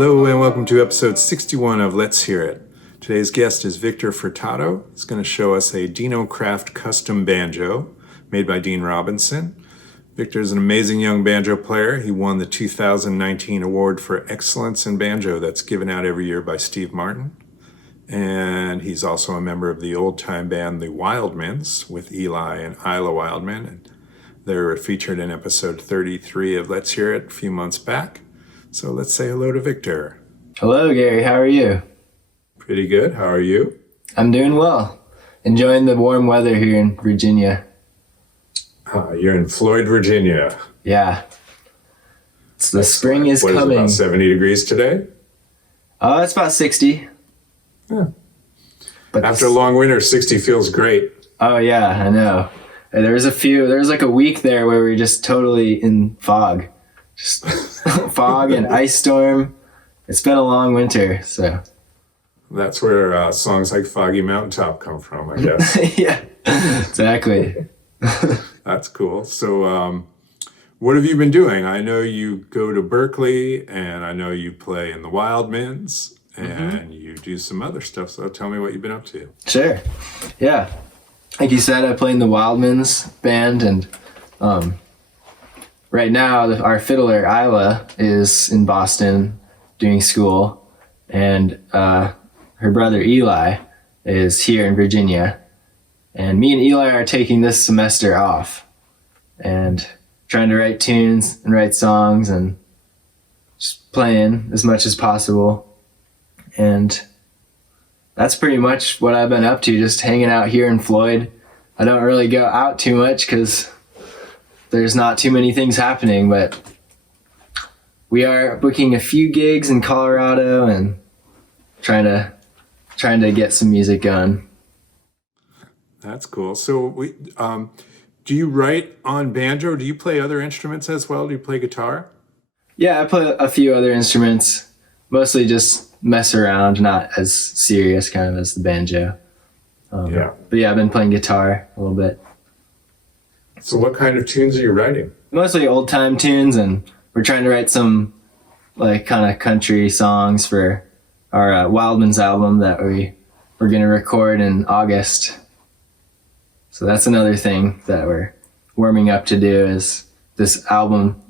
Hello and welcome to episode 61 of Let's Hear It. Today's guest is Victor Furtado. He's going to show us a Deanocraft Custom Banjo made by Dean Robinson. Victor is an amazing young banjo player. He won the 2019 Award for Excellence in Banjo that's given out every year by Steve Martin. And he's also a member of the old-time band, the Wildmans, with Eli and Isla Wildman. And they were featured in episode 33 of Let's Hear It a few months back. So let's say hello to Victor. Hello, Gary. How are you? Pretty good. How are you? I'm doing well. Enjoying the warm weather here in Virginia. You're in Floyd, Virginia. Yeah. The spring is coming. What is it, about 70 degrees today? It's about 60. Yeah. But after a long winter, 60 feels great. Oh, yeah, I know. There was like a week there where we were just totally in fog. Just fog and ice storm. It's been a long winter, so. That's where songs like Foggy Mountaintop come from, I guess. Yeah, exactly. That's cool. So what have you been doing? I know you go to Berkeley, and I know you play in the Wildmans, and you do some other stuff. So tell me what you've been up to. Sure. Yeah. Like you said, I play in the Wildmans band, and right now our fiddler, Isla, is in Boston doing school, and her brother, Eli, is here in Virginia. And me and Eli are taking this semester off and trying to write tunes and write songs and just playing as much as possible. And that's pretty much what I've been up to, just hanging out here in Floyd. I don't really go out too much because there's not too many things happening, but we are booking a few gigs in Colorado and trying to get some music going. That's cool. So do you write on banjo? Do you play other instruments as well? Do you play guitar? Yeah, I play a few other instruments, mostly just mess around, not as serious kind of as the banjo. But yeah, I've been playing guitar a little bit. So what kind of tunes are you writing? Mostly old time tunes, and we're trying to write some like kind of country songs for our Wildmans album that we're going to record in August. So that's another thing that we're warming up to do is this album.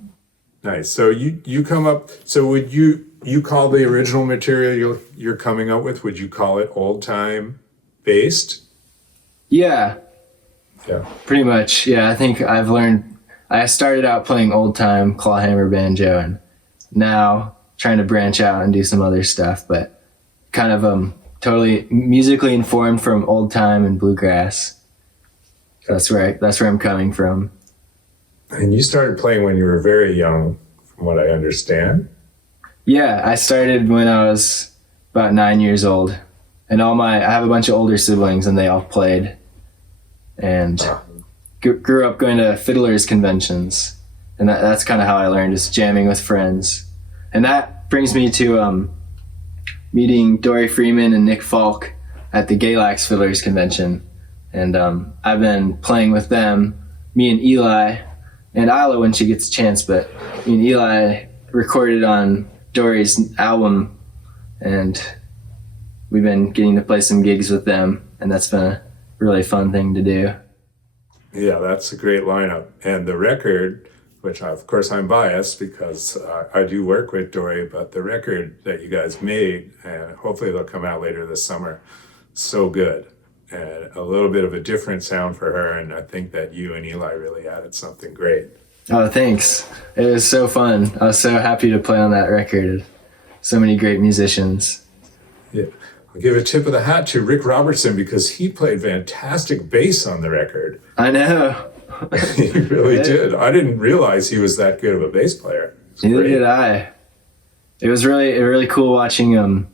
Nice. So you come up, so would you call the original material you're coming up with, would you call it old time based? Yeah. Yeah. Pretty much. Yeah, I think I started out playing old time clawhammer banjo, and now trying to branch out and do some other stuff, but kind of totally musically informed from old time and bluegrass. That's where I'm coming from. And you started playing when you were very young, from what I understand. Yeah, I started when I was about 9 years old, and I have a bunch of older siblings, and they all played, and grew up going to fiddlers conventions, and that's kind of how I learned, is jamming with friends. And that brings me to meeting Dory Freeman and Nick Falk at the Galax Fiddlers Convention. And I've been playing with them, me and Eli, and Isla when she gets a chance, but me and Eli recorded on Dory's album, and we've been getting to play some gigs with them, and that's been a really fun thing to do. Yeah, that's a great lineup. And the record, which of course I'm biased because I do work with Dory, but the record that you guys made, and hopefully they'll come out later this summer, so good. And a little bit of a different sound for her, and I think that you and Eli really added something great. Oh, thanks. It was so fun. I was so happy to play on that record. So many great musicians. Yeah. I'll give a tip of the hat to Rick Robertson because he played fantastic bass on the record. I know. He really did. I didn't realize he was that good of a bass player. Neither did I. It was really cool watching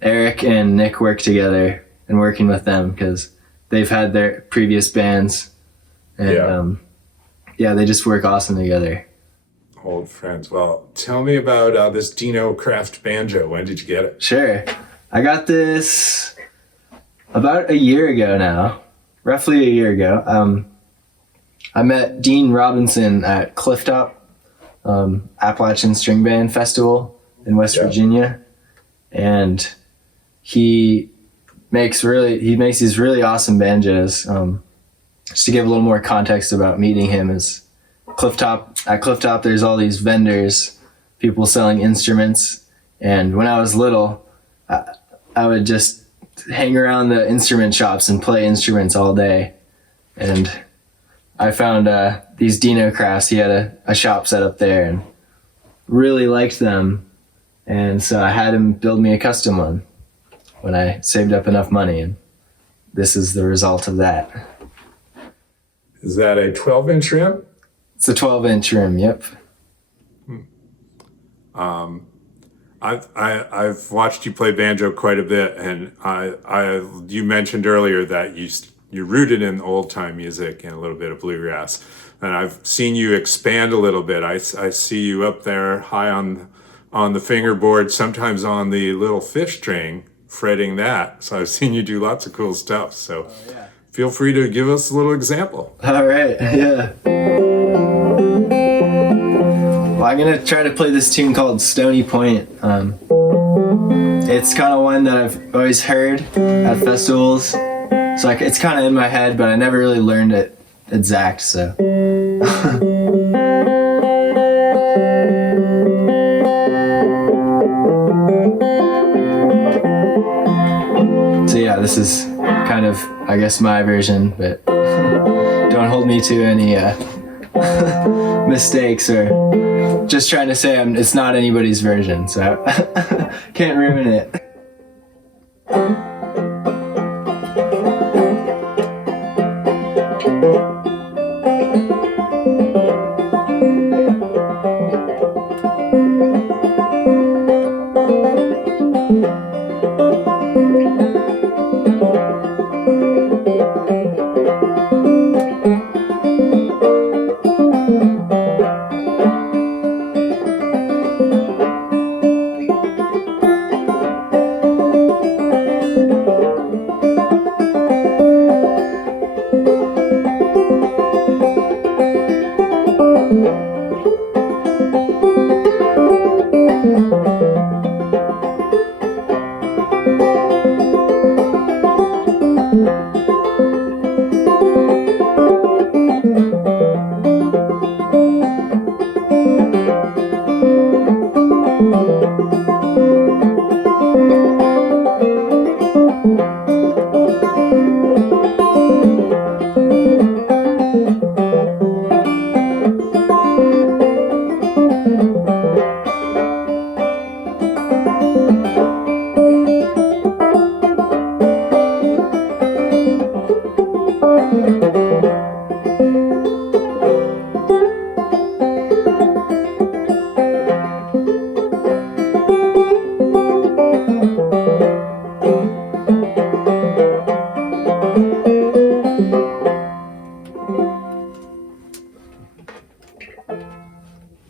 Eric and Nick work together and working with them because they've had their previous bands, and they just work awesome together. Old friends. Well, tell me about this Deanocraft Banjo. When did you get it? Sure. I got this about a year ago now, roughly a year ago. I met Dean Robinson at Clifftop Appalachian String Band Festival in West Virginia, and he makes these really awesome banjos. Just to give a little more context about meeting him, is at Clifftop there's all these vendors, people selling instruments, and when I was little, I would just hang around the instrument shops and play instruments all day. And I found these Deanocrafts. He had a shop set up there and really liked them, and so I had him build me a custom one when I saved up enough money, and this is the result of that. Is that a 12-inch rim? It's a 12-inch rim, yep. I've watched you play banjo quite a bit, and you mentioned earlier that you're rooted in old time music and a little bit of bluegrass, and I've seen you expand a little bit. I see you up there high on the fingerboard, sometimes on the little fish string, fretting that. So I've seen you do lots of cool stuff. So feel free to give us a little example. All right, yeah. Well, I'm gonna try to play this tune called Stoney Point. It's kind of one that I've always heard at festivals, so it's kind of in my head, but I never really learned it exact. So. So yeah, this is kind of, I guess, my version, but don't hold me to any mistakes, or just trying to say it's not anybody's version, so can't ruin it.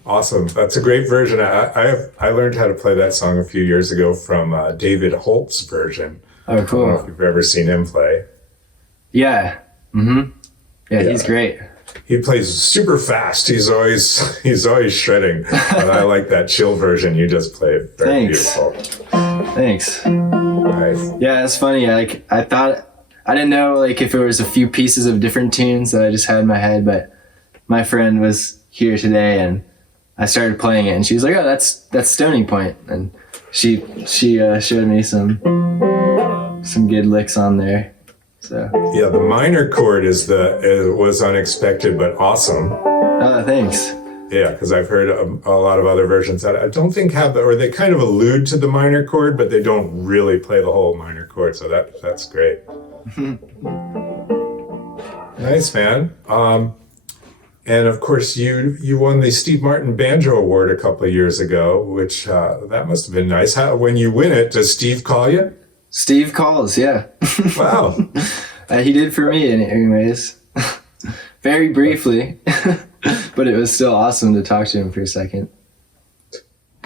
Awesome. That's a great version. I learned how to play that song a few years ago from David Holt's version. Oh, cool. I don't know if you've ever seen him play. Yeah. Mm-hmm. Yeah, he's great. He plays super fast. He's always shredding. But I like that chill version you just played. Very beautiful. Thanks. Nice. Yeah, it's funny. I thought I didn't know if it was a few pieces of different tunes that I just had in my head, but my friend was here today and I started playing it, and she was like, "Oh, that's Stoney Point," and she showed me some good licks on there. So yeah, the minor chord was unexpected but awesome. Oh, thanks. Yeah, because I've heard a lot of other versions that I don't think have or they kind of allude to the minor chord, but they don't really play the whole minor chord. So that's great. Nice, man. And of course, you won the Steve Martin Banjo Award a couple of years ago, which that must have been nice. When you win it, does Steve call you? Steve calls, yeah. Wow. He did for me, anyways. Very briefly, but it was still awesome to talk to him for a second.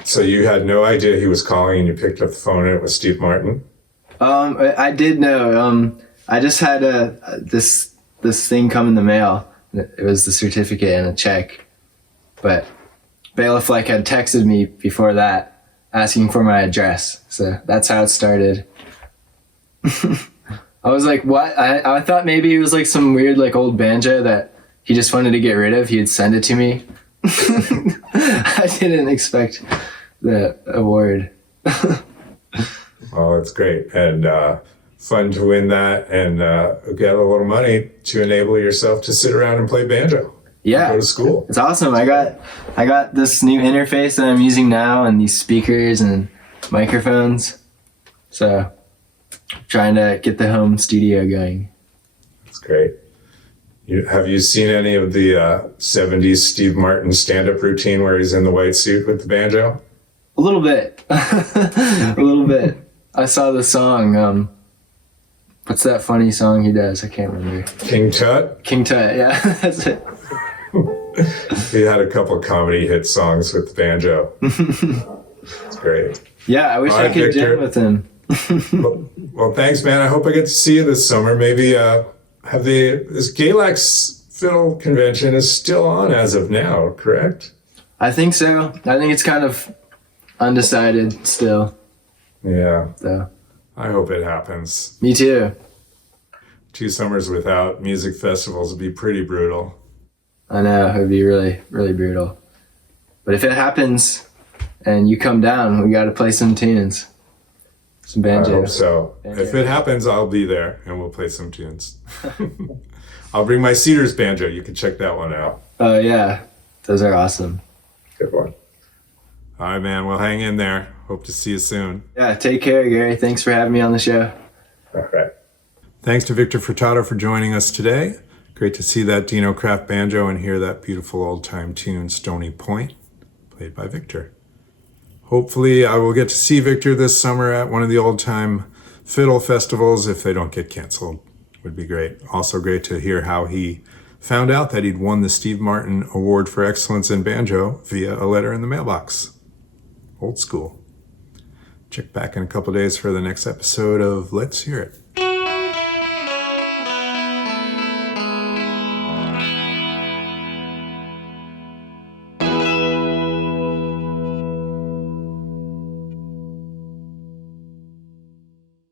So you had no idea he was calling, and you picked up the phone, and it was Steve Martin? I did know. I just had this thing come in the mail. It was the certificate and a check, but Bailiff had texted me before that asking for my address. So that's how it started. I was like, what? I thought maybe it was like some weird like old banjo that he just wanted to get rid of. He'd send it to me. I didn't expect the award. Oh, that's great. And fun to win that and get a little money to enable yourself to sit around and play banjo. Yeah. Go to school. It's awesome. I got this new interface that I'm using now and these speakers and microphones. So trying to get the home studio going. That's great. Have you seen any of the 70s Steve Martin stand-up routine where he's in the white suit with the banjo? A little bit. A little bit. I saw the song. What's that funny song he does? I can't remember. King Tut? King Tut, yeah. That's it. He had a couple of comedy hit songs with the banjo. It's great. Yeah, I wish I could jam with him. Well, thanks, man. I hope I get to see you this summer. Maybe this Galax Fiddle Convention is still on as of now, correct? I think so. I think it's kind of undecided still. Yeah. So. I hope it happens. Me too. 2 summers without music festivals would be pretty brutal. I know, it would be really, really brutal. But if it happens and you come down, we got to play some tunes. Some banjo. I hope so. Banjo. If it happens, I'll be there and we'll play some tunes. I'll bring my Cedars banjo. You can check that one out. Oh, yeah. Those are awesome. Good one. All right, man. Well, hang in there. Hope to see you soon. Yeah, take care, Gary. Thanks for having me on the show. All right. Thanks to Victor Furtado for joining us today. Great to see that Deanocraft banjo and hear that beautiful old-time tune, Stoney Point, played by Victor. Hopefully, I will get to see Victor this summer at one of the old-time fiddle festivals if they don't get canceled. Would be great. Also great to hear how he found out that he'd won the Steve Martin Award for Excellence in Banjo via a letter in the mailbox. Old school. Check back in a couple days for the next episode of Let's Hear It.